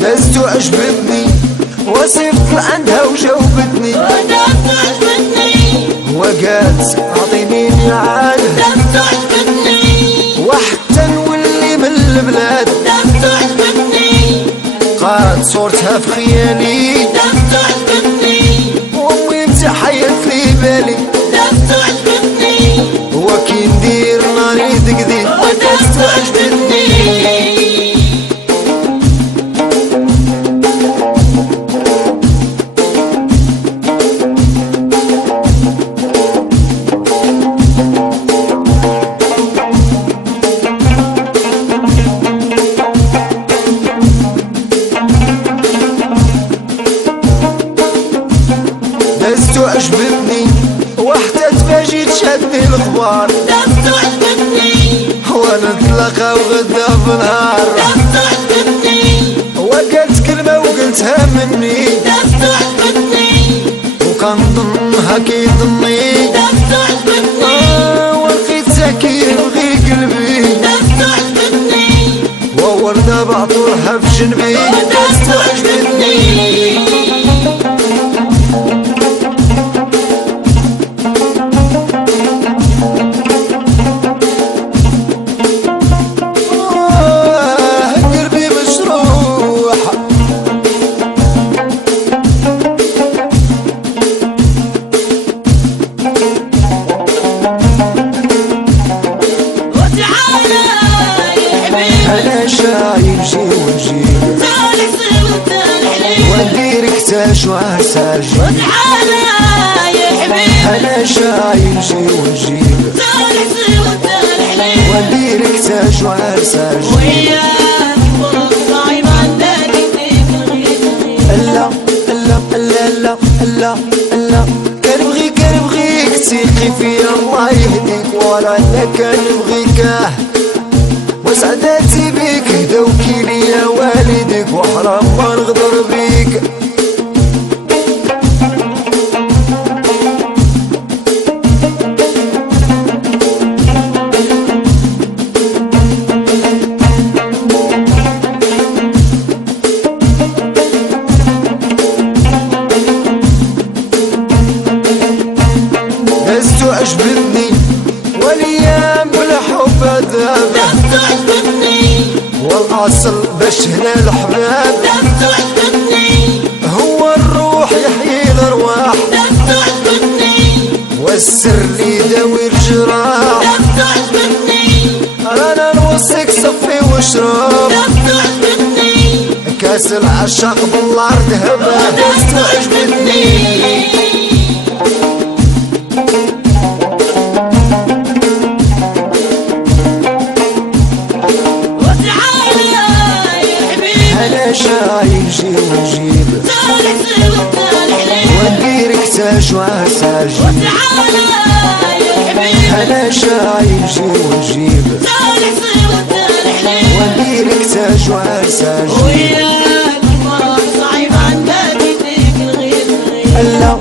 دزت وعجبتني وصفت عندها وجاوبتني ودزت وعجبتني وقالت اعطيني العاد دزت وعجبتني وحتى نولي من البلاد دزت وعجبتني قالت صورتها في خيالي دزت وعجبتني وامي متحيت لي بالي دزت وعجبتني وكي ندير ناري دقدي ودزت وعجبتني دزت وعجبتني وحتى تفاجئت شادني الغبار دزت وعجبتني وانا نتلاقى وغدا بنهار دزت وعجبتني وقالت كلمة وقلتها مني دزت وعجبتني وكنظنها كيظني دزت وعجبتني ولقيتها كيبغي قلبي دزت وعجبتني ووردة بعطورها في جنبي ودزت وعجبتني قلبي مجروح وتعالى يا حبيبي انا شايب جي ونجيب تعال حسين وتعال حليب ونديرك تاج وعساجي وتعالى يا حبيبي انا شايب جي ونجيب تعال حسين وتعال حليب ونديرك تاج وعساجي وياك فرص صعيب عندك يديك الغيب لا لا لا لا لا لا كنبغيك تثقي فيا الله يهديك ولا انا كنبغيك وسعداتي بيك هداوكي ليا والديك وحرام ما نغدر بيك دزت وعجبتني والايام بالحب ذاب دزت وعجبتني والاصل باش هنا الحباب دزت وعجبتني هو الروح يحيي الارواح دزت وعجبتني والسر اللي يداوي الجراح دزت وعجبتني رانا نوصيك صفي واشرب دزت وعجبتني كاس العشاق بالنار ذهبها دزت وعجبتني وتعالى يا حبيبي انا شايب جي ونجيب تعال حسين وتعال حليب ونديرك تاج وعساجي وتعالى يا حبيبي انا شايب جي ونجيب تعال حسين وتعال حليب ونديرك تاج وعساجي وياك فرص صعيب عندك يديك الغيب لا